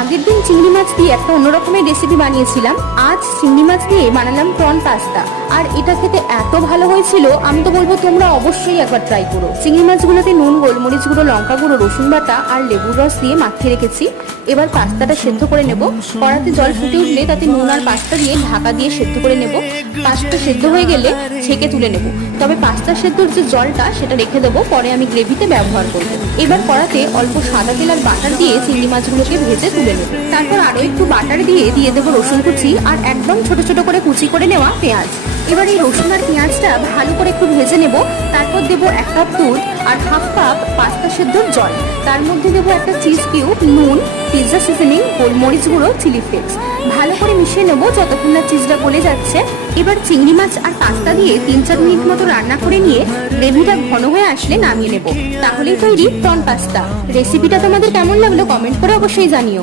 আগের দিন চিংড়ি মাছ দিয়ে একটা অন্যরকমের রেসিপি বানিয়েছিলাম, আজ চিংড়ি মাছ দিয়ে বানালাম প্রন পাস্তা। আর এটা খেতে এত ভালো হয়েছিল, আমি তো বলবো তোমরা অবশ্যই একবার ট্রাই করো। চিংড়ি মাছগুলোতে নুন, গোলমরিচ গুঁড়ো, লঙ্কা গুঁড়ো, রসুন বাটা আর লেবুর রস দিয়ে মাখিয়ে রেখেছি। এবার পাস্তাটা সেদ্ধ করে নেব। কড়াতে জল ফুটে উঠলে তাতে নুন আর পাস্তা দিয়ে ঢাকা দিয়ে সেদ্ধ করে নেব। পাস্তা সেদ্ধ হয়ে গেলে ছেঁকে তুলে নেব। তবে পাস্তা সেদ্ধর যে জলটা সেটা রেখে দেবো, পরে আমি গ্রেভিতে ব্যবহার করব। এবার কড়াতে অল্প সাদা তেল আর বাটার দিয়ে চিংড়ি মাছগুলোকে ভেজে তুলে নেব। তারপর আরো একটু বাটার দিয়ে দেবো রসুন কুচি আর একদম ছোট ছোট করে কুচি করে নেওয়া পেঁয়াজ। এবার এই রসুন আর পেঁয়াজটা ভালো করে একটু ভেজে নেব। তারপর দেবো 1 কাপ দুধ আর 1/2 কাপ পাস্তা সেদ্ধর জল। তার মধ্যে দেবো একটা চিজ কিউব, নুন, পিৎজা সিজনিং, গোলমরিচ গুঁড়ো, চিলি ফ্লেক্স। ভালো করে মিশিয়ে নেবো যতক্ষণ না চিজটা গলে যাচ্ছে। এবার চিংড়ি মাছ আর পাস্তা দিয়ে 3-4 মিনিট মতো রান্না করে নিয়ে গ্রেভিটা ঘন হয়ে আসলে নামিয়ে নেব। তাহলেই তৈরি প্রন পাস্তা। রেসিপিটা তোমাদের কেমন লাগলো কমেন্ট করে অবশ্যই জানিও।